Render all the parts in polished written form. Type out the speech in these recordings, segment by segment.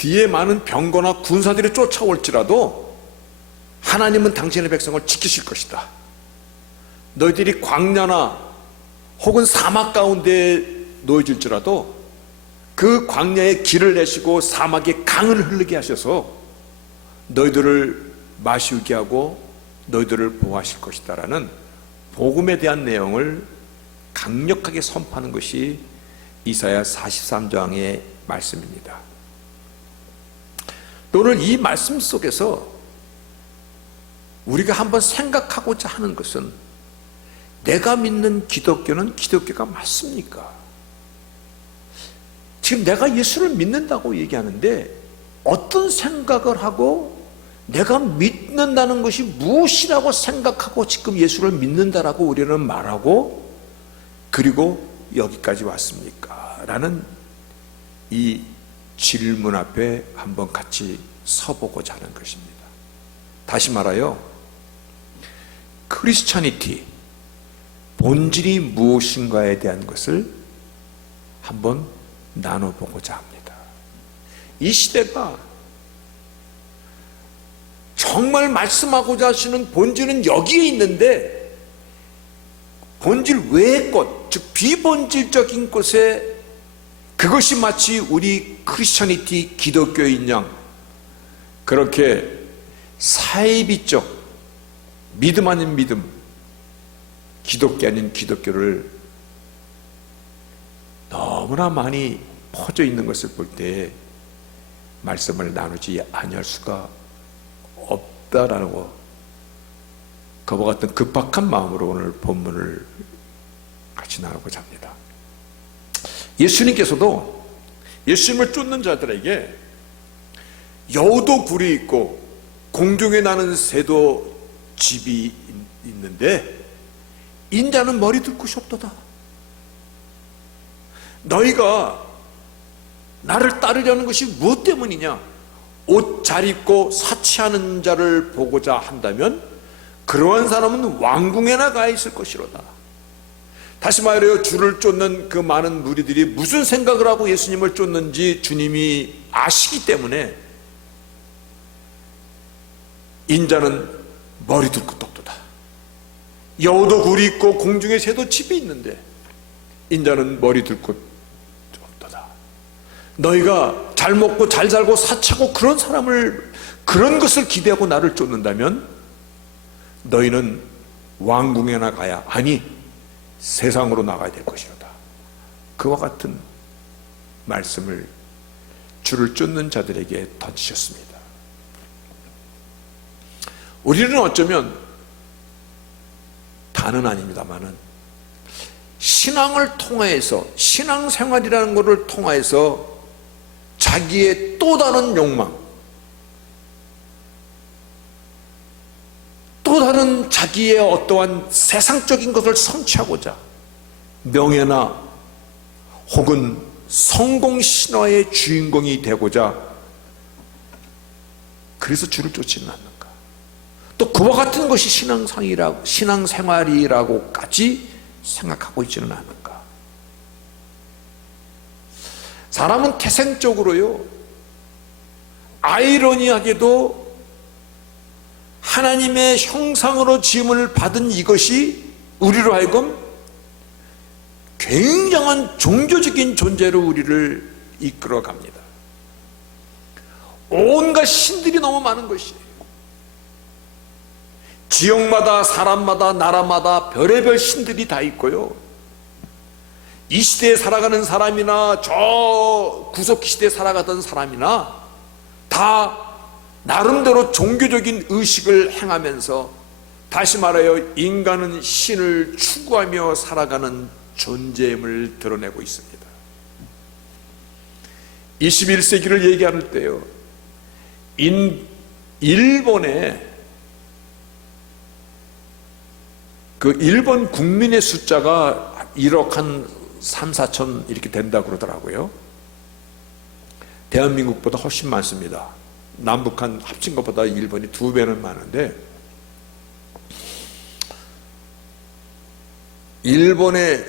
뒤에 많은 병거나 군사들이 쫓아올지라도 하나님은 당신의 백성을 지키실 것이다. 너희들이 광야나 혹은 사막 가운데 놓여질지라도 그 광야에 길을 내시고 사막에 강을 흐르게 하셔서 너희들을 마시게 하고 너희들을 보호하실 것이다 라는 복음에 대한 내용을 강력하게 선포하는 것이 이사야 43장의 말씀입니다. 오늘 이 말씀 속에서 우리가 한번 생각하고자 하는 것은, 내가 믿는 기독교는 기독교가 맞습니까? 지금 내가 예수를 믿는다고 얘기하는데 어떤 생각을 하고 내가 믿는다는 것이 무엇이라고 생각하고 지금 예수를 믿는다라고 우리는 말하고 그리고 여기까지 왔습니까? 라는 이 질문 앞에 한번 같이 서보고자 하는 것입니다. 다시 말하여 크리스찬이티, 본질이 무엇인가에 대한 것을 한번 나눠보고자 합니다. 이 시대가 정말 말씀하고자 하시는 본질은 여기에 있는데 본질 외의 것, 즉 비본질적인 것에 그것이 마치 우리 크리스찬이티 기독교인 양 그렇게 사이비적 믿음 아닌 믿음, 기독교 아닌 기독교를 너무나 많이 퍼져 있는 것을 볼 때 말씀을 나누지 아니할 수가 없다라고, 그와 같은 급박한 마음으로 오늘 본문을 같이 나누고자 합니다. 예수님께서도 예수님을 쫓는 자들에게 여우도 굴이 있고 공중에 나는 새도 집이 있는데 인자는 머리 둘 곳이 없도다. 너희가 나를 따르려는 것이 무엇 때문이냐? 옷 잘 입고 사치하는 자를 보고자 한다면 그러한 사람은 왕궁에나 가 있을 것이로다. 다시 말해요, 주를 쫓는 그 많은 무리들이 무슨 생각을 하고 예수님을 쫓는지 주님이 아시기 때문에 인자는 머리 둘 곳도 없도다. 여우도 굴이 있고 공중에 새도 집이 있는데 인자는 머리 둘 곳 없도다. 너희가 잘 먹고 잘 살고 사치하고 그런 것을 기대하고 나를 쫓는다면 너희는 왕궁에나 가야, 아니 세상으로 나가야 될 것이로다. 그와 같은 말씀을 주를 쫓는 자들에게 던지셨습니다. 우리는 어쩌면 다는 아닙니다만은 신앙을 통해서, 신앙생활이라는 것을 통해서 자기의 또 다른 욕망, 또 다른 자기의 어떠한 세상적인 것을 성취하고자 명예나 혹은 성공 신화의 주인공이 되고자 그래서 주를 쫓지는 않는가? 또 그와 같은 것이 신앙생활이라고까지 생각하고 있지는 않은가? 사람은 태생적으로요, 아이러니하게도 하나님의 형상으로 지음을 받은 이것이 우리로 하여금 굉장한 종교적인 존재로 우리를 이끌어갑니다. 온갖 신들이 너무 많은 것이에요. 지역마다, 사람마다, 나라마다 별의별 신들이 다 있고요, 이 시대에 살아가는 사람이나 저 구석기 시대에 살아가던 사람이나 다 나름대로 종교적인 의식을 행하면서, 다시 말하여 인간은 신을 추구하며 살아가는 존재임을 드러내고 있습니다. 21세기를 얘기할 때요, 일본의 그 일본 국민의 숫자가 1억 한 3, 4천 이렇게 된다고 그러더라고요. 대한민국보다 훨씬 많습니다. 남북한 합친 것보다 일본이 2배는 많은데, 일본에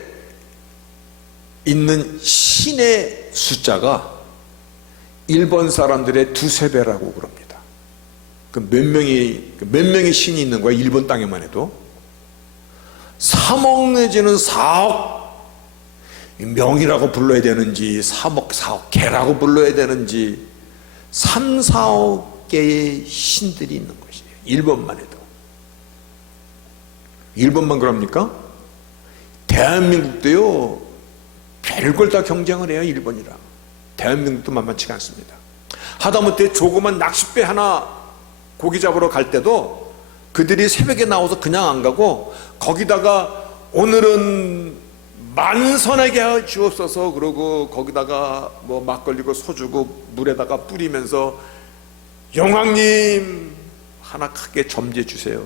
있는 신의 숫자가 일본 사람들의 두세 배라고 그럽니다. 몇 명의 신이 있는 거야, 일본 땅에만 해도. 3억 내지는 4억, 명이라고 불러야 되는지 3억 4억 개라고 불러야 되는지 3, 4억 개의 신들이 있는 것이에요. 일본만 해도. 일본만 그럽니까? 대한민국도요, 별걸 다 경쟁을 해요, 일본이랑. 대한민국도 만만치가 않습니다. 하다못해 조그만 낚싯배 하나 고기 잡으러 갈 때도 그들이 새벽에 나와서 그냥 안 가고 거기다가 오늘은 만선에게 주옵소서 그러고 거기다가 뭐 막걸리고 소주고 물에다가 뿌리면서 용왕님 하나 크게 점지해 주세요.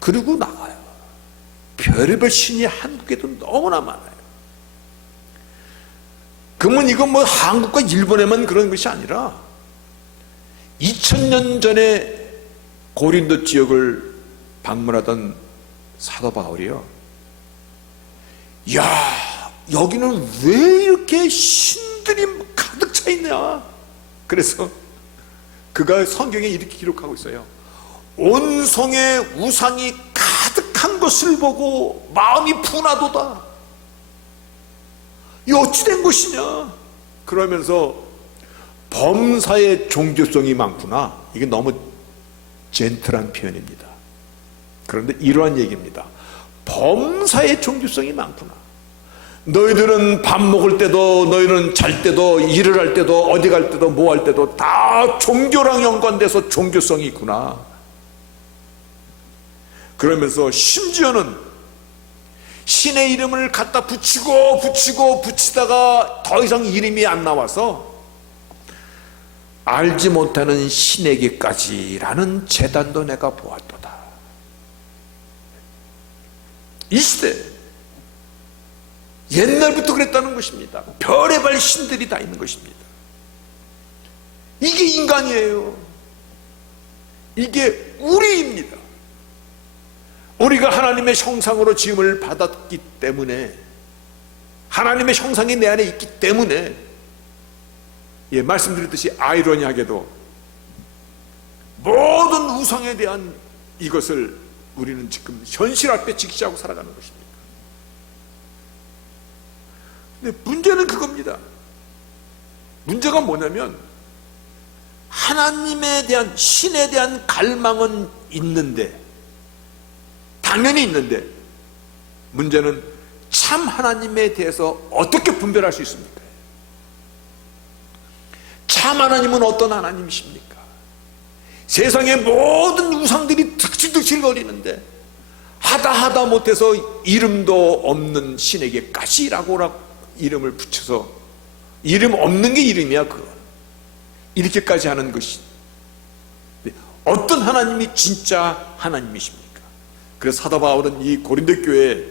그리고 나가요. 별의별 신이 한국에도 너무나 많아요. 그러면 이건 뭐 한국과 일본에만 그런 것이 아니라 2000년 전에 고린도 지역을 방문하던 사도 바울이요, 야, 여기는 왜 이렇게 신들이 가득 차 있냐. 그래서 그가 성경에 이렇게 기록하고 있어요. 온 성에 우상이 가득한 것을 보고 마음이 분하도다. 이 어찌 된 것이냐. 그러면서 범사의 종교성이 많구나. 이게 너무 젠틀한 표현입니다. 그런데 이러한 얘기입니다. 범사의 종교성이 많구나. 너희들은 밥 먹을 때도, 너희는 잘 때도, 일을 할 때도, 어디 갈 때도, 뭐 할 때도 다 종교랑 연관돼서 종교성이 있구나. 그러면서 심지어는 신의 이름을 갖다 붙이다가 더 이상 이름이 안 나와서 알지 못하는 신에게까지라는 제단도 내가 보았도다. 이 시대 옛날부터 그랬다는 것입니다. 별의별 신들이 다 있는 것입니다. 이게 인간이에요. 이게 우리입니다. 우리가 하나님의 형상으로 지음을 받았기 때문에, 하나님의 형상이 내 안에 있기 때문에, 예, 말씀드렸듯이 아이러니하게도 모든 우상에 대한 이것을 우리는 지금 현실 앞에 직시하고 살아가는 것입니다. 근데 문제는 그겁니다. 문제가 뭐냐면 하나님에 대한, 신에 대한 갈망은 있는데, 당연히 있는데, 문제는 참 하나님에 대해서 어떻게 분별할 수 있습니까? 참 하나님은 어떤 하나님이십니까? 세상의 모든 우상들이 득실득실거리는데 하다 못해서 이름도 없는 신에게 가시라고 이름을 붙여서, 이름 없는 게 이름이야 그거. 이렇게까지 하는 것이 어떤 하나님이 진짜 하나님이십니까? 그래서 사도 바울은 이 고린도 교회에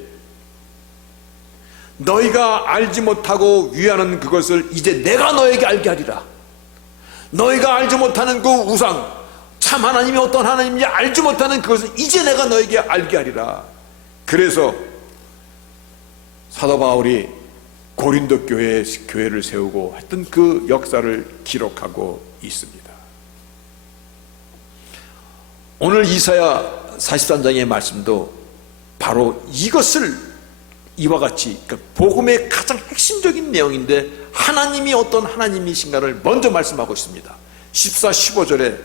너희가 알지 못하고 위하는 그것을 이제 내가 너에게 알게 하리라. 너희가 알지 못하는 그 우상, 참 하나님이 어떤 하나님인지 알지 못하는 그것을 이제 내가 너에게 알게 하리라. 그래서 사도 바울이 고린도 교회를 세우고 했던 그 역사를 기록하고 있습니다. 오늘 이사야 43장의 말씀도 바로 이것을 이와 같이, 그러니까 복음의 가장 핵심적인 내용인데 하나님이 어떤 하나님이신가를 먼저 말씀하고 있습니다. 14, 15절에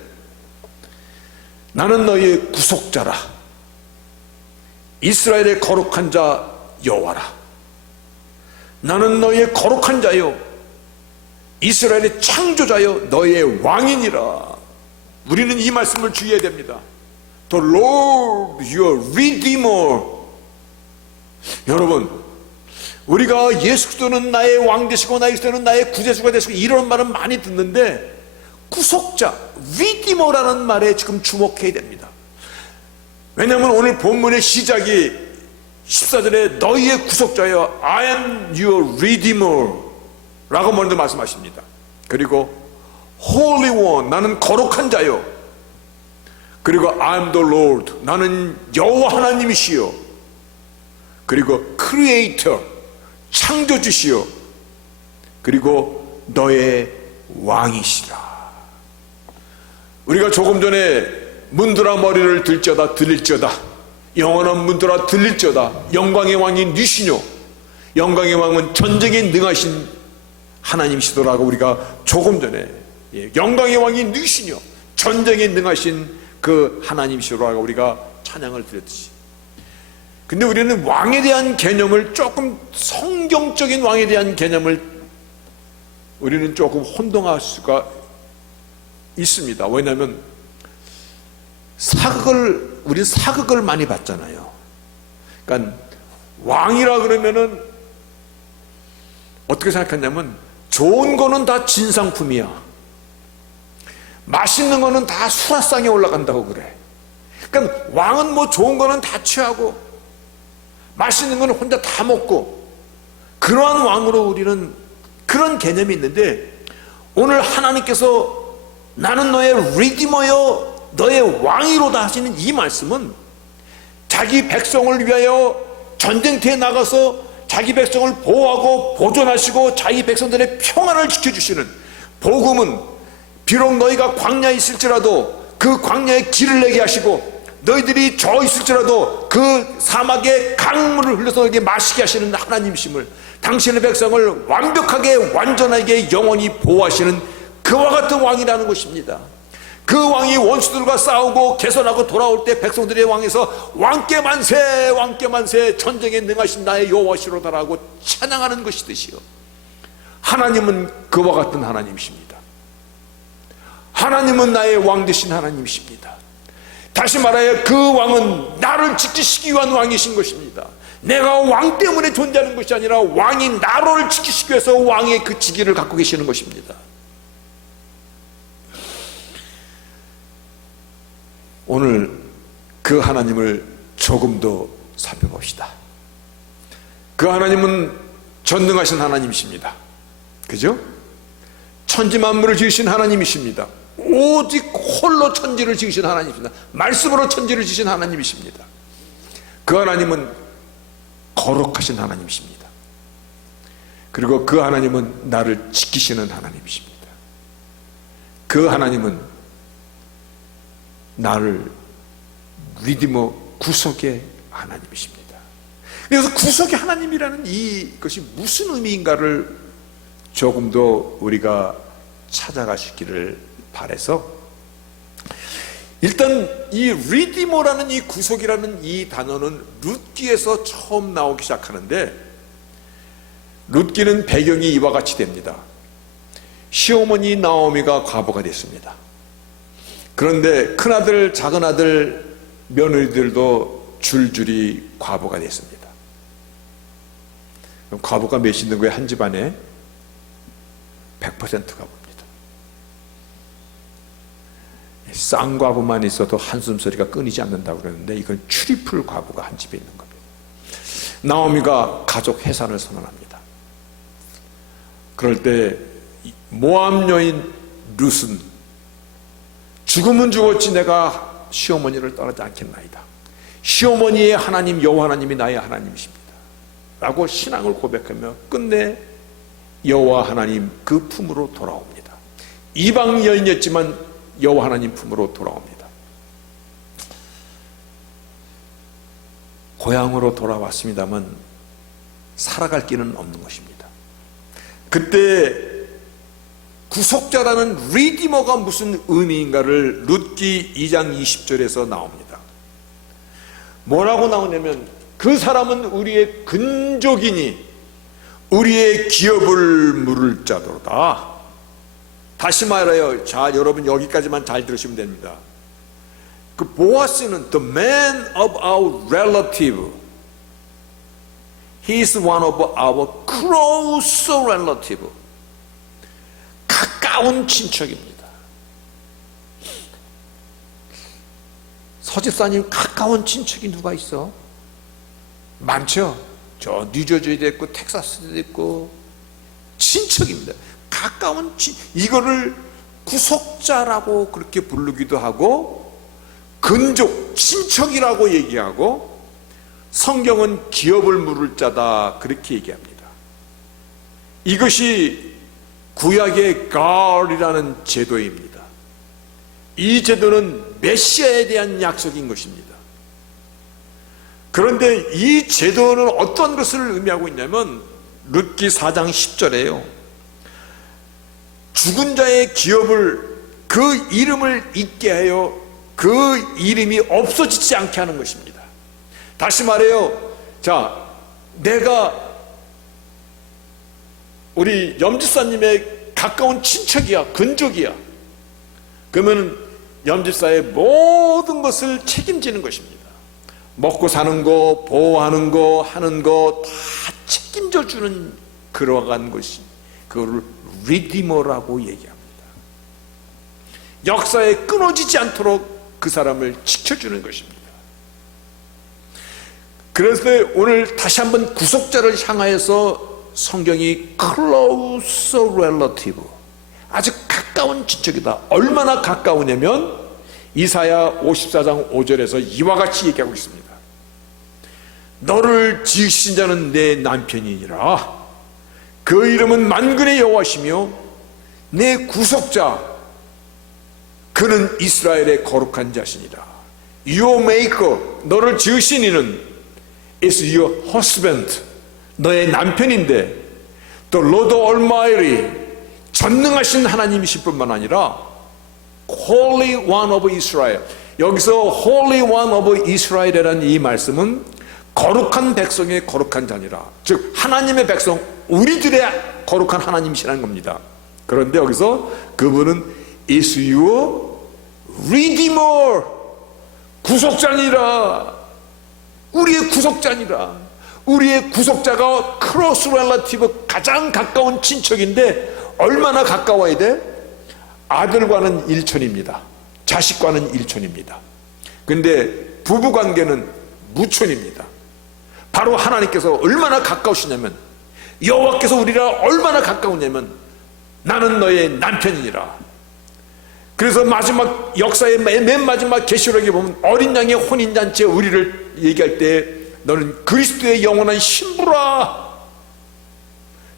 나는 너희의 구속자라, 이스라엘의 거룩한 자 여호와라. 나는 너희의 거룩한 자요, 이스라엘의 창조자요, 너희의 왕이니라. 우리는 이 말씀을 주의해야 됩니다. The Lord your Redeemer. 여러분, 우리가 예수 그리스도는 나의 왕 되시고 나의 그리스도는 나의 구세주가 되시고 이런 말은 많이 듣는데, 구속자, Redeemer라는 말에 지금 주목해야 됩니다. 왜냐하면 오늘 본문의 시작이 14절에 너희의 구속자여 I am your Redeemer 라고 먼저 말씀하십니다. 그리고 Holy One, 나는 거룩한 자요, 그리고 I am the Lord, 나는 여호와 하나님이시요, 그리고 Creator, 창조주시요, 그리고 너의 왕이시라. 우리가 조금 전에 문드라 머리를 들릴지어다 영원한 문드라 들릴지어다 영광의 왕이 누시뇨, 영광의 왕은 전쟁에 능하신 하나님이시더라고 우리가 조금 전에 영광의 왕이 누시뇨 전쟁에 능하신 그 하나님이시더라고 우리가 찬양을 드렸듯이, 근데 우리는 왕에 대한 개념을 조금 성경적인 왕에 대한 개념을 우리는 조금 혼동할 수가 있습니다. 왜냐하면 우리 사극을 많이 봤잖아요. 그러니까 왕이라 그러면은 어떻게 생각했냐면 좋은 거는 다 진상품이야, 맛있는 거는 다 수라상에 올라간다고 그래. 그러니까 왕은 뭐 좋은 거는 다 취하고 맛있는 거는 혼자 다 먹고, 그러한 왕으로 우리는 그런 개념이 있는데, 오늘 하나님께서 나는 너의 리디머여 너의 왕이로다 하시는 이 말씀은 자기 백성을 위하여 전쟁터에 나가서 자기 백성을 보호하고 보존하시고 자기 백성들의 평안을 지켜주시는, 복음은 비록 너희가 광야에 있을지라도 그 광야에 길을 내게 하시고 너희들이 저 있을지라도 그 사막에 강물을 흘려서 너에게 마시게 하시는 하나님이심을, 당신의 백성을 완벽하게 완전하게 영원히 보호하시는 그와 같은 왕이라는 것입니다. 그 왕이 원수들과 싸우고 개선하고 돌아올 때 백성들의 왕에서 왕께 만세 왕께 만세 전쟁에 능하신 나의 여호와시로다라고 찬양하는 것이듯이요, 하나님은 그와 같은 하나님이십니다. 하나님은 나의 왕 되신 하나님이십니다. 다시 말하여 그 왕은 나를 지키시기 위한 왕이신 것입니다. 내가 왕 때문에 존재하는 것이 아니라 왕이 나를 지키시기 위해서 왕의 그 직위를 갖고 계시는 것입니다. 오늘 그 하나님을 조금 더 살펴봅시다. 그 하나님은 전능하신 하나님이십니다. 그죠? 천지 만물을 지으신 하나님이십니다. 오직 홀로 천지를 지으신 하나님이십니다. 말씀으로 천지를 지으신 하나님이십니다. 그 하나님은 거룩하신 하나님이십니다. 그리고 그 하나님은 나를 지키시는 하나님이십니다. 그 하나님은 나를 리디머 구속의 하나님이십니다. 그래서 구속의 하나님이라는 이것이 무슨 의미인가를 조금 더 우리가 찾아가시기를 바라서, 일단 이 리디머라는 이 구속이라는 이 단어는 룻기에서 처음 나오기 시작하는데, 룻기는 배경이 이와 같이 됩니다. 시어머니 나오미가 과부가 됐습니다. 그런데 큰아들 작은아들 며느리들도 줄줄이 과부가 됐습니다. 그럼 과부가 몇 있는 거예요? 한 집안에 100% 과부입니다. 쌍과부만 있어도 한숨소리가 끊이지 않는다고 그러는데, 이건 트리플 과부가 한 집에 있는 겁니다. 나오미가 가족 해산을 선언합니다. 그럴 때 모압 여인 룻은 죽으면 죽었지 내가 시어머니를 떠나지 않겠나이다, 시어머니의 하나님 여호와 하나님이 나의 하나님이십니다 라고 신앙을 고백하며 끝내 여호와 하나님 그 품으로 돌아옵니다. 이방 여인이었지만 여호와 하나님 품으로 돌아옵니다. 고향으로 돌아왔습니다만 살아갈 길은 없는 것입니다. 그때 구속자라는 리디머가 무슨 의미인가를 룻기 2장 20절에서 나옵니다. 뭐라고 나오냐면, 그 사람은 우리의 근족이니 우리의 기업을 물을 자도다. 다시 말하여, 자 여러분 여기까지만 잘 들으시면 됩니다. 그 보아스는 the man of our relative, he is one of our close relative, 가까운 친척입니다. 서집사님 가까운 친척이 누가 있어? 많죠. 저 뉴저지에도 있고 텍사스에도 있고 친척입니다. 가까운 이거를 구속자라고 그렇게 부르기도 하고 근족 친척이라고 얘기하고, 성경은 기업을 물을 자다 그렇게 얘기합니다. 이것이 구약의 가을이라는 제도입니다. 이 제도는 메시아에 대한 약속인 것입니다. 그런데 이 제도는 어떤 것을 의미하고 있냐면 룻기 4장 10절에요. 죽은 자의 기업을 그 이름을 잊게 하여 그 이름이 없어지지 않게 하는 것입니다. 다시 말해요. 자, 내가 우리 염집사님의 가까운 친척이야, 근족이야. 그러면 염집사의 모든 것을 책임지는 것입니다. 먹고 사는 거, 보호하는 거, 하는 거 다 책임져 주는 그러한 것이, 그거를 리디머라고 얘기합니다. 역사에 끊어지지 않도록 그 사람을 지켜주는 것입니다. 그래서 오늘 다시 한번 구속자를 향하여서 성경이 close relative, 아주 가까운 친척이다. 얼마나 가까우냐면 이사야 54장 5절에서 이와 같이 얘기하고 있습니다. 너를 지으신 자는 내 남편이니라. 그 이름은 만군의 여호와시며 내 구속자, 그는 이스라엘의 거룩한 자신이라. Your maker, 너를 지으신 이는 is your husband, 너의 남편인데, 또 Lord Almighty, 전능하신 하나님이실 뿐만 아니라 Holy One of Israel. 여기서 Holy One of Israel이라는 이 말씀은 거룩한 백성의 거룩한 자니라, 즉 하나님의 백성, 우리들의 거룩한 하나님이시라는 겁니다. 그런데 여기서 그분은 is your redeemer, 구속자니라. 우리의 구속자니라. 우리의 구속자가 크로스 렐러티브, 가장 가까운 친척인데 얼마나 가까워야 돼? 아들과는 일촌입니다. 자식과는 일촌입니다. 근데 부부관계는 무촌입니다. 바로 하나님께서 얼마나 가까우시냐면, 여호와께서 우리랑 얼마나 가까우냐면 나는 너의 남편이니라. 그래서 마지막 역사의 맨 마지막 계시록에 보면 어린 양의 혼인잔치에 우리를 얘기할 때 너는 그리스도의 영원한 신부라.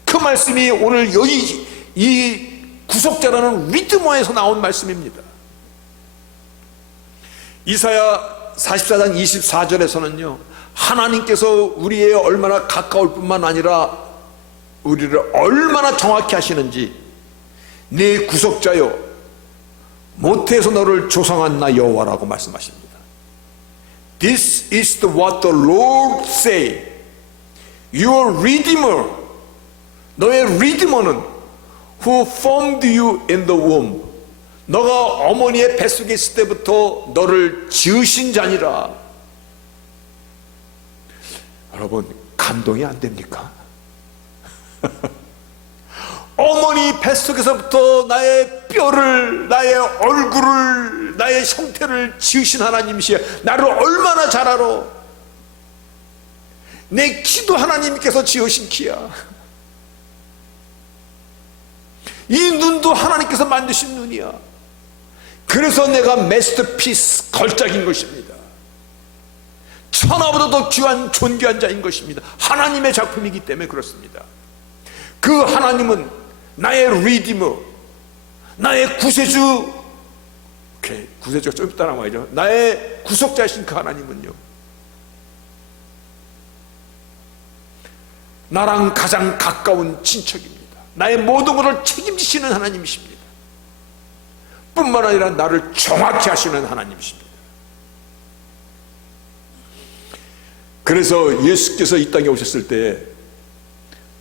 그 말씀이 오늘 여기 이 구속자라는 리드머에서 나온 말씀입니다. 이사야 44장 24절에서는요 하나님께서 우리의 얼마나 가까울 뿐만 아니라 우리를 얼마나 정확히 하시는지, 내 구속자여 모태에서 너를 조성한 나 여호와라고 말씀하십니다. This is what the Lord say. Your Redeemer, 너의 리디머는 who formed you in the womb, 너가 어머니의 뱃속에 있을 때부터 너를 지으신 자니라. 여러분, 감동이 안 됩니까? 어머니 뱃속에서부터 나의 뼈를, 나의 얼굴을, 나의 형태를 지으신 하나님이시여. 나를 얼마나 잘 알아. 내 키도 하나님께서 지으신 키야. 이 눈도 하나님께서 만드신 눈이야. 그래서 내가 마스터피스, 걸작인 것입니다. 천하보다 더 귀한 존귀한 자인 것입니다. 하나님의 작품이기 때문에 그렇습니다. 그 하나님은 나의 리디머, 나의 구세주, 구세주가 좀 이따 나와야죠. 나의 구속자이신 그 하나님은요, 나랑 가장 가까운 친척입니다. 나의 모든 것을 책임지시는 하나님이십니다. 뿐만 아니라 나를 정확히 하시는 하나님이십니다. 그래서 예수께서 이 땅에 오셨을 때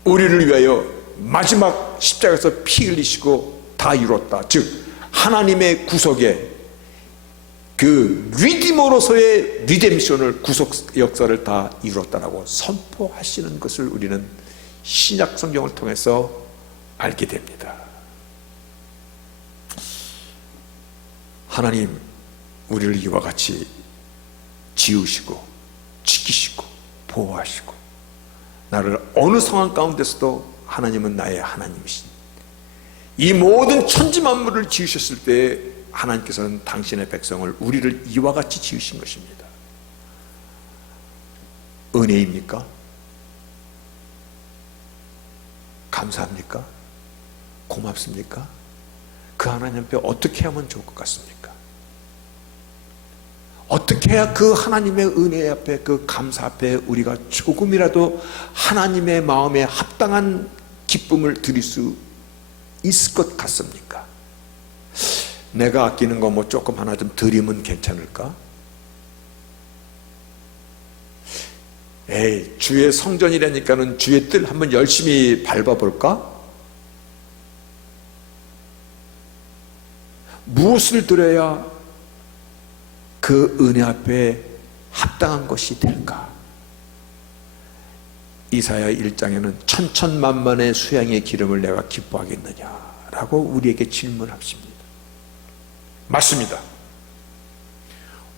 우리를 위하여 마지막 십자가에서 피 흘리시고 다 이뤘다, 즉 하나님의 구속의 그 리디머로서의 리뎀션을, 구속 역사를 다 이뤘다라고 선포하시는 것을 우리는 신약 성경을 통해서 알게 됩니다. 하나님, 우리를 이와 같이 지으시고 지키시고 보호하시고, 나를 어느 상황 가운데서도 하나님은 나의 하나님이신, 이 모든 천지 만물을 지으셨을 때 하나님께서는 당신의 백성을, 우리를 이와 같이 지으신 것입니다. 은혜입니까? 감사합니까? 고맙습니까? 그 하나님 앞에 어떻게 하면 좋을 것 같습니까? 어떻게 해야 그 하나님의 은혜 앞에, 그 감사 앞에 우리가 조금이라도 하나님의 마음에 합당한 기쁨을 드릴 수 있을 것 같습니까? 내가 아끼는 거 뭐 조금 하나 좀 드리면 괜찮을까? 에이, 주의 성전이라니까는 주의 뜰 한번 열심히 밟아볼까? 무엇을 드려야 그 은혜 앞에 합당한 것이 될까? 이사야 1장에는 천천만만의 수양의 기름을 내가 기뻐하겠느냐라고 우리에게 질문하십니다. 맞습니다.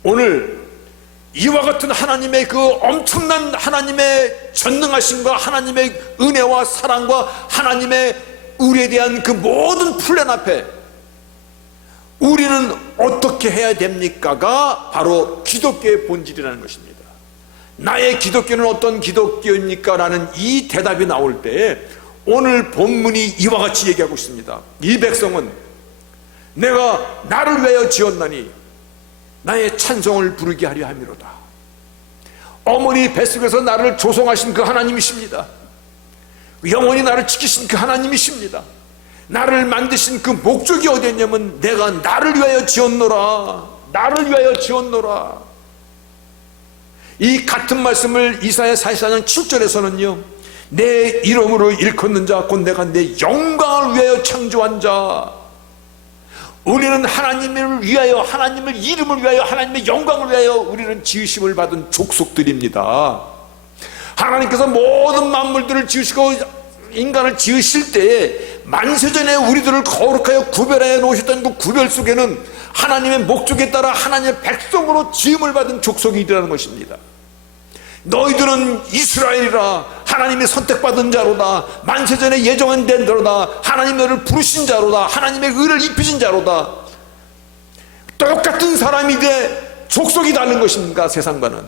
오늘 이와 같은 하나님의 그 엄청난 하나님의 전능하심과 하나님의 은혜와 사랑과 하나님의 우리에 대한 그 모든 플랜 앞에 우리는 어떻게 해야 됩니까가 바로 기독교의 본질이라는 것입니다. 나의 기독교는 어떤 기독교입니까? 라는 이 대답이 나올 때 오늘 본문이 이와 같이 얘기하고 있습니다. 이 백성은 내가 나를 위하여 지었나니 나의 찬송을 부르게 하려 함이로다. 어머니 뱃속에서 나를 조성하신 그 하나님이십니다. 영원히 나를 지키신 그 하나님이십니다. 나를 만드신 그 목적이 어디 있냐면 내가 나를 위하여 지었노라. 나를 위하여 지었노라. 이 같은 말씀을 이사야 44장 7절에서는요 내 이름으로 일컫는 자 곧 내가 내 영광을 위하여 창조한 자. 우리는 하나님을 위하여, 하나님의 이름을 위하여, 하나님의 영광을 위하여 우리는 지으심을 받은 족속들입니다. 하나님께서 모든 만물들을 지으시고 인간을 지으실 때에 만세전에 우리들을 거룩하여 구별하여 놓으셨던 그 구별 속에는 하나님의 목적에 따라 하나님의 백성으로 지음을 받은 족속이라는 것입니다. 너희들은 이스라엘이라 하나님의 선택받은 자로다. 만세전에 예정한 자로다. 하나님 너를 부르신 자로다. 하나님의 의를 입히신 자로다. 똑같은 사람인데 족속이 다른 것입니까? 세상과는.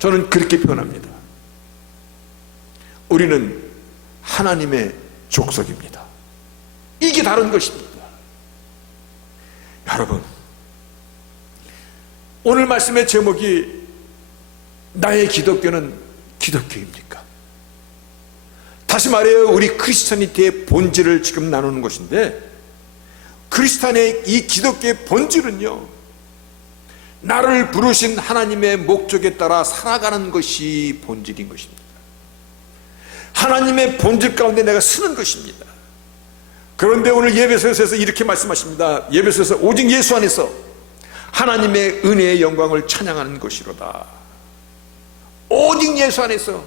저는 그렇게 표현합니다. 우리는 하나님의 족속입니다. 이게 다른 것입니다. 여러분, 오늘 말씀의 제목이 나의 기독교는 기독교입니까? 다시 말해요, 우리 크리스찬이티의 본질을 지금 나누는 것인데, 크리스찬의 이 기독교의 본질은요 나를 부르신 하나님의 목적에 따라 살아가는 것이 본질인 것입니다. 하나님의 본질 가운데 내가 쓰는 것입니다. 그런데 오늘 예배소에서 이렇게 말씀하십니다. 예배소에서 오직 예수 안에서 하나님의 은혜의 영광을 찬양하는 것이로다. 오직 예수 안에서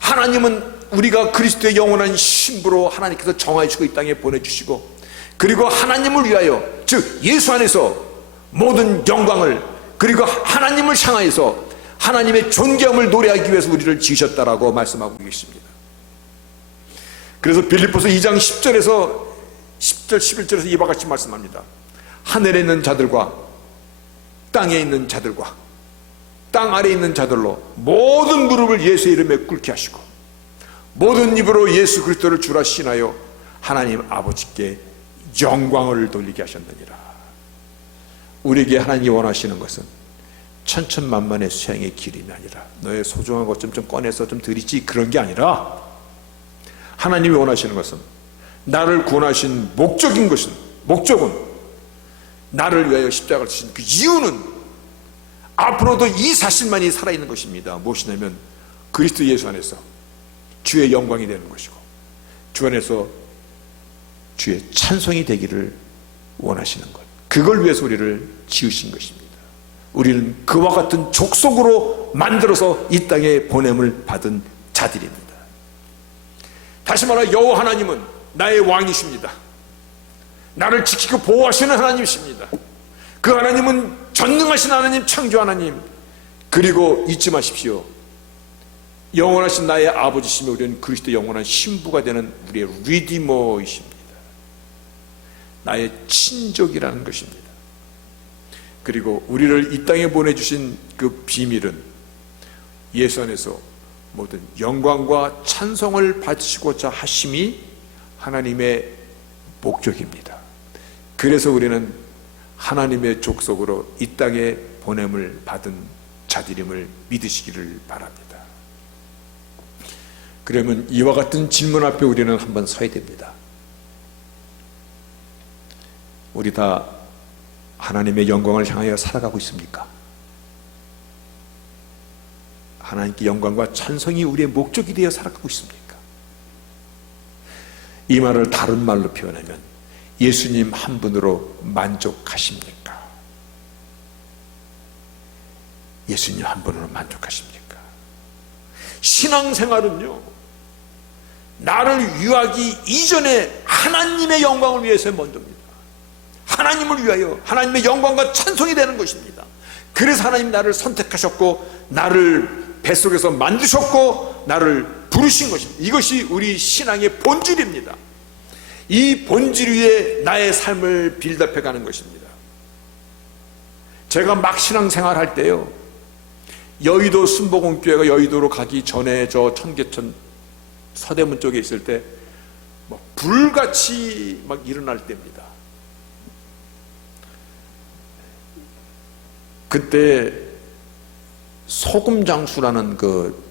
하나님은 우리가 그리스도의 영원한 신부로 하나님께서 정하시고 이 땅에 보내주시고, 그리고 하나님을 위하여, 즉 예수 안에서 모든 영광을, 그리고 하나님을 향하여서 하나님의 존귀함을 노래하기 위해서 우리를 지으셨다라고 말씀하고 계십니다. 그래서 빌립보서 2장 10절에서 10절 11절에서 이와 같이 말씀합니다. 하늘에 있는 자들과 땅에 있는 자들과 땅 아래에 있는 자들로 모든 무릎을 예수의 이름에 꿇게 하시고 모든 입으로 예수 그리스도를 주라 신하여 하나님 아버지께 영광을 돌리게 하셨느니라. 우리에게 하나님이 원하시는 것은 천천만만의 수양의 기름이 아니라 너의 소중한 것 좀 꺼내서 좀 드리지, 그런 게 아니라 하나님이 원하시는 것은 나를 구원하신 목적은 나를 위하여 십자가를 지신 그 이유는 앞으로도 이 사실만이 살아있는 것입니다. 무엇이냐면 그리스도 예수 안에서 주의 영광이 되는 것이고 주 안에서 주의 찬송이 되기를 원하시는 것, 그걸 위해서 우리를 지으신 것입니다. 우리는 그와 같은 족속으로 만들어서 이 땅에 보냄을 받은 자들입니다. 다시 말하여 여호와 하나님은 나의 왕이십니다. 나를 지키고 보호하시는 하나님이십니다. 그 하나님은 전능하신 하나님, 창조 하나님, 그리고 잊지 마십시오, 영원하신 나의 아버지시며 우리는 그리스도 영원한 신부가 되는 우리의 리디머이십니다. 나의 친족이라는 것입니다. 그리고 우리를 이 땅에 보내주신 그 비밀은 예수 안에서 모든 영광과 찬송을 받으시고자 하심이 하나님의 목적입니다. 그래서 우리는 하나님의 족속으로 이 땅에 보냄을 받은 자들임을 믿으시기를 바랍니다. 그러면 이와 같은 질문 앞에 우리는 한번 서야 됩니다. 우리 다 하나님의 영광을 향하여 살아가고 있습니까? 하나님께 영광과 찬송이 우리의 목적이 되어 살아가고 있습니까? 이 말을 다른 말로 표현하면 예수님 한 분으로 만족하십니까? 예수님 한 분으로 만족하십니까? 신앙생활은요, 나를 유하기 이전에 하나님의 영광을 위해서 먼저입니다. 하나님을 위하여 하나님의 영광과 찬송이 되는 것입니다. 그래서 하나님 나를 선택하셨고 나를 뱃속에서 만드셨고 나를 부르신 것입니다. 이것이 우리 신앙의 본질입니다. 이 본질 위에 나의 삶을 빌드업해 가는 것입니다. 제가 막 신앙생활 할 때요, 여의도 순복음교회가 여의도로 가기 전에 저 청계천 서대문 쪽에 있을 때 막 불같이 막 일어날 때입니다. 그때 소금장수라는 그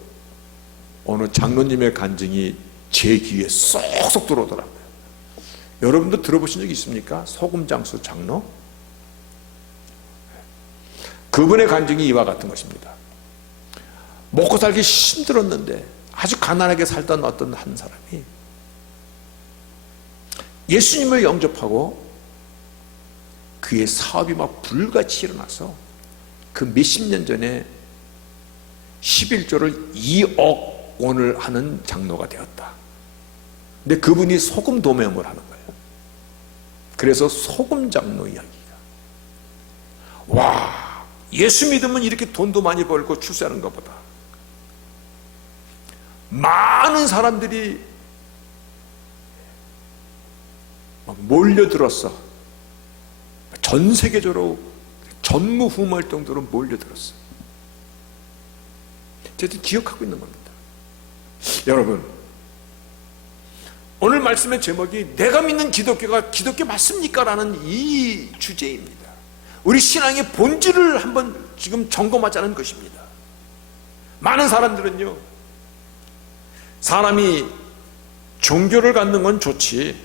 어느 장로님의 간증이 제 귀에 쏙쏙 들어오더라고요. 여러분도 들어보신 적 있습니까? 소금장수 장로? 그분의 간증이 이와 같은 것입니다. 먹고 살기 힘들었는데 아주 가난하게 살던 어떤 한 사람이 예수님을 영접하고 그의 사업이 막 불같이 일어나서 그 몇십 년 전에 11조를 2억 원을 하는 장로가 되었다. 근데 그분이 소금 도매음을 하는 거예요. 그래서 소금 장로 이야기가, 와, 예수 믿으면 이렇게 돈도 많이 벌고 출세하는 것보다 많은 사람들이 막 몰려들었어. 전 세계적으로 전무후무할 정도로 몰려들었어. 저도 기억하고 있는 겁니다. 여러분, 오늘 말씀의 제목이 내가 믿는 기독교가 기독교 맞습니까? 라는 이 주제입니다. 우리 신앙의 본질을 한번 지금 점검하자는 것입니다. 많은 사람들은요, 사람이 종교를 갖는 건 좋지,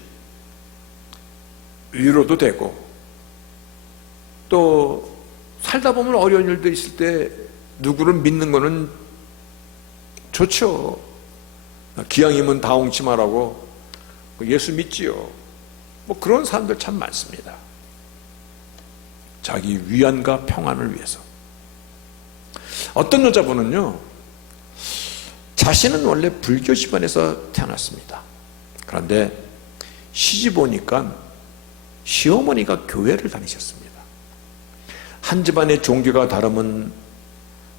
위로도 되고, 또 살다 보면 어려운 일도 있을 때 누구를 믿는 거는 좋죠. 기왕이면 다홍치마라고 예수 믿지요. 뭐 그런 사람들 참 많습니다. 자기 위안과 평안을 위해서. 어떤 여자분은요, 자신은 원래 불교 집안에서 태어났습니다. 그런데 시집 오니까 시어머니가 교회를 다니셨습니다. 한 집안의 종교가 다르면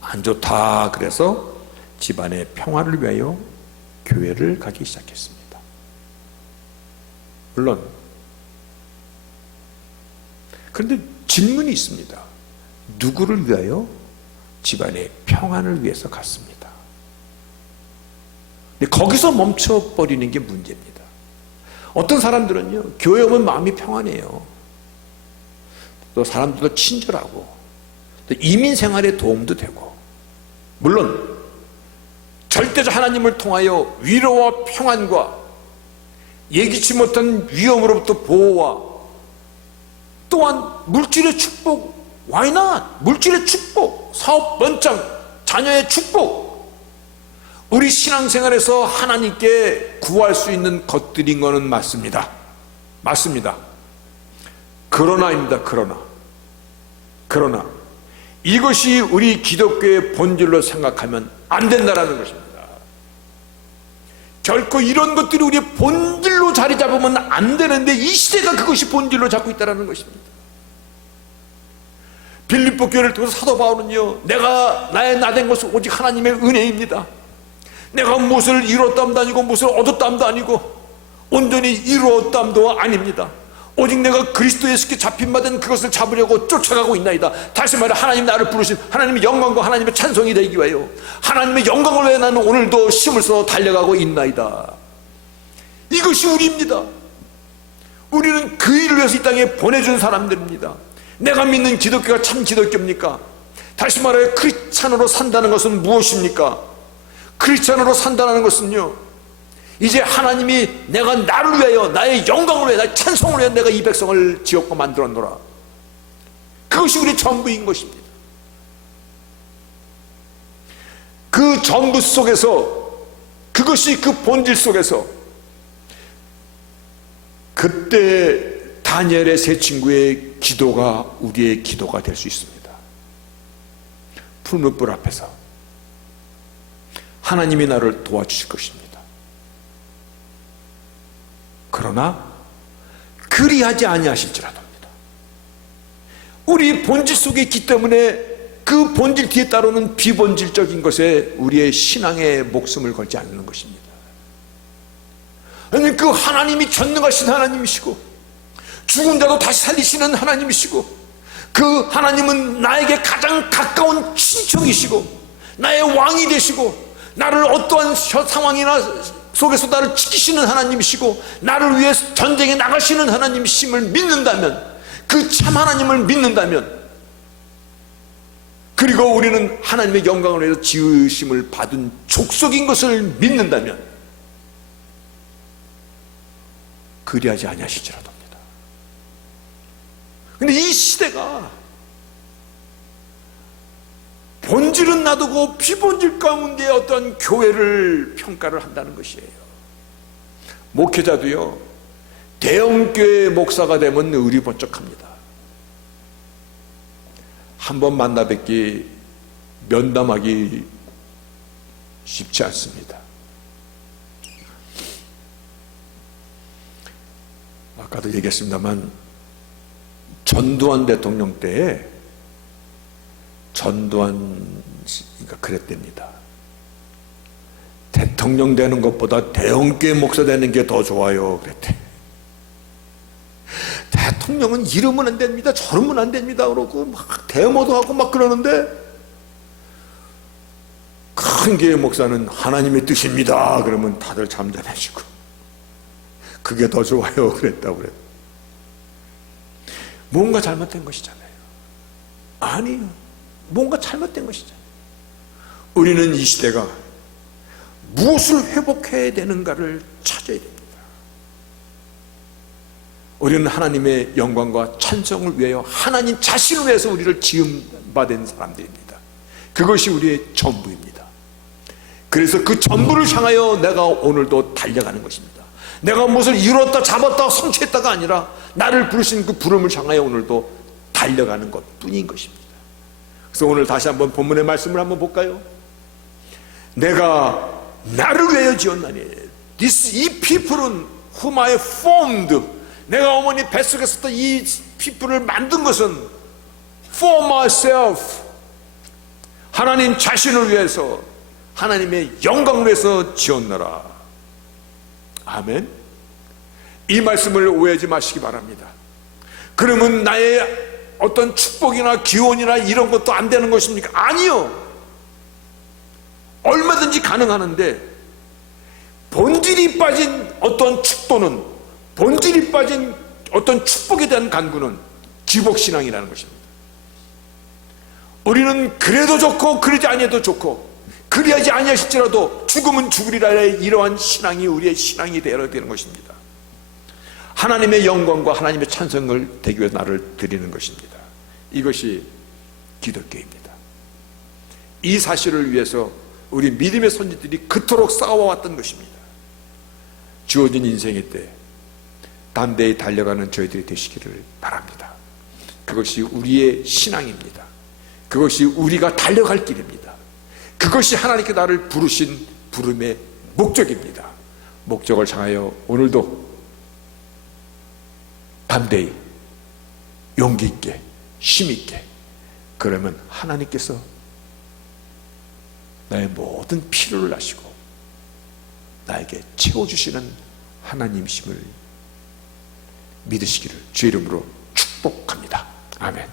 안 좋다 그래서 집안의 평화를 위하여 교회를 가기 시작했습니다. 물론 그런데 질문이 있습니다. 누구를 위하여? 집안의 평안을 위해서 갔습니다. 근데 거기서 멈춰버리는 게 문제입니다. 어떤 사람들은요, 교회 오면 마음이 평안해요. 또 사람들도 친절하고, 또 이민 생활에 도움도 되고, 물론 절대적 하나님을 통하여 위로와 평안과 예기치 못한 위험으로부터 보호와 또한 물질의 축복, why not? 물질의 축복, 사업 번창, 자녀의 축복, 우리 신앙생활에서 하나님께 구할 수 있는 것들인 것은 맞습니다. 맞습니다. 그러나입니다. 그러나 이것이 우리 기독교의 본질로 생각하면 안 된다라는 것입니다. 결코 이런 것들이 우리의 본질로 자리 잡으면 안 되는데 이 시대가 그것이 본질로 잡고 있다는 것입니다. 빌립보 교회를 통해서 사도 바울은요, 내가 나의 나된 것은 오직 하나님의 은혜입니다. 내가 무엇을 이뤘담도 아니고 무엇을 얻었담도 아니고 온전히 이루었담도 아닙니다. 오직 내가 그리스도 예수께 잡힌 바된 그것을 잡으려고 쫓아가고 있나이다. 다시 말해, 하나님 나를 부르신 하나님의 영광과 하나님의 찬송이 되기 위하여 하나님의 영광을 위해 나는 오늘도 힘을 써 달려가고 있나이다. 이것이 우리입니다. 우리는 그 일을 위해서 이 땅에 보내준 사람들입니다. 내가 믿는 기독교가 참 기독교입니까? 다시 말해 크리스찬으로 산다는 것은 무엇입니까? 크리스찬으로 산다는 것은요, 이제 하나님이 내가 나를 위하여, 나의 영광을 위하여, 나의 찬송을 위하여 내가 이 백성을 지었고 만들었노라, 그것이 우리의 전부인 것입니다. 그 전부 속에서, 그것이 그 본질 속에서 그때 다니엘의 세 친구의 기도가 우리의 기도가 될 수 있습니다. 푸른 불 앞에서 하나님이 나를 도와주실 것입니다. 그러나 그리하지 아니하실지라도입니다. 우리 본질 속에 있기 때문에 그 본질 뒤에 따르는 비본질적인 것에 우리의 신앙의 목숨을 걸지 않는 것입니다. 아니, 그 하나님이 전능하신 하나님이시고 죽은 자도 다시 살리시는 하나님이시고, 그 하나님은 나에게 가장 가까운 친척이시고 나의 왕이 되시고 나를 어떠한 상황이나 속에서 나를 지키시는 하나님이시고 나를 위해 전쟁에 나가시는 하나님이심을 믿는다면, 그 참 하나님을 믿는다면, 그리고 우리는 하나님의 영광을 위해서 지으심을 받은 족속인 것을 믿는다면 그리하지 아니하실지라도 합니다. 근데 이 시대가 본질은 놔두고 비본질 가운데 어떤 교회를 평가를 한다는 것이에요. 목회자도요, 대형교회 목사가 되면 의리번쩍합니다. 한번 만나 뵙기, 면담하기 쉽지 않습니다. 아까도 얘기했습니다만 전두환 대통령 때에 전두환이가 그랬답니다. 대통령 되는 것보다 대형교회 목사 되는 게 더 좋아요 그랬대. 대통령은 이러면 안 됩니다, 저러면 안 됩니다 그러고 막 데모도 하고 막 그러는데, 큰 교회 목사는 하나님의 뜻입니다 그러면 다들 잠잠해지고 그게 더 좋아요 그랬다고 그래요. 뭔가 잘못된 것이잖아요. 아니요, 뭔가 잘못된 것이잖아요. 우리는 이 시대가 무엇을 회복해야 되는가를 찾아야 됩니다. 우리는 하나님의 영광과 찬송을 위하여 하나님 자신을 위해서 우리를 지음받은 사람들입니다. 그것이 우리의 전부입니다. 그래서 그 전부를 향하여 내가 오늘도 달려가는 것입니다. 내가 무엇을 이뤘다 잡았다 성취했다가 아니라 나를 부르신 그 부름을 향하여 오늘도 달려가는 것뿐인 것입니다. 그래서 오늘 다시 한번 본문의 말씀을 한번 볼까요? 내가 나를 위하여 지었나니, 이 people은 whom I formed, 내가 어머니 뱃속에서 이 people을 만든 것은 for myself, 하나님 자신을 위해서, 하나님의 영광을 위해서 지었노라. 아멘. 이 말씀을 오해하지 마시기 바랍니다. 그러면 나의 어떤 축복이나 기원이나 이런 것도 안 되는 것입니까? 아니요, 얼마든지 가능하는데, 본질이 빠진 어떤 축도는, 본질이 빠진 어떤 축복에 대한 간구는 기복신앙이라는 것입니다. 우리는 그래도 좋고 그러지 아니해도 좋고 그리하지 아니하실지라도 죽으면 죽으리라의 이러한 신앙이 우리의 신앙이 되어야 되는 것입니다. 하나님의 영광과 하나님의 찬송을 대기 위해 나를 드리는 것입니다. 이것이 기독교입니다. 이 사실을 위해서 우리 믿음의 선지들이 그토록 싸워왔던 것입니다. 주어진 인생의 때 담대히 달려가는 저희들이 되시기를 바랍니다. 그것이 우리의 신앙입니다. 그것이 우리가 달려갈 길입니다. 그것이 하나님께 나를 부르신 부름의 목적입니다. 목적을 향하여 오늘도 담대히 용기 있게 힘 있게, 그러면 하나님께서 나의 모든 필요를 아시고 나에게 채워주시는 하나님이심을 믿으시기를 주의 이름으로 축복합니다. 아멘.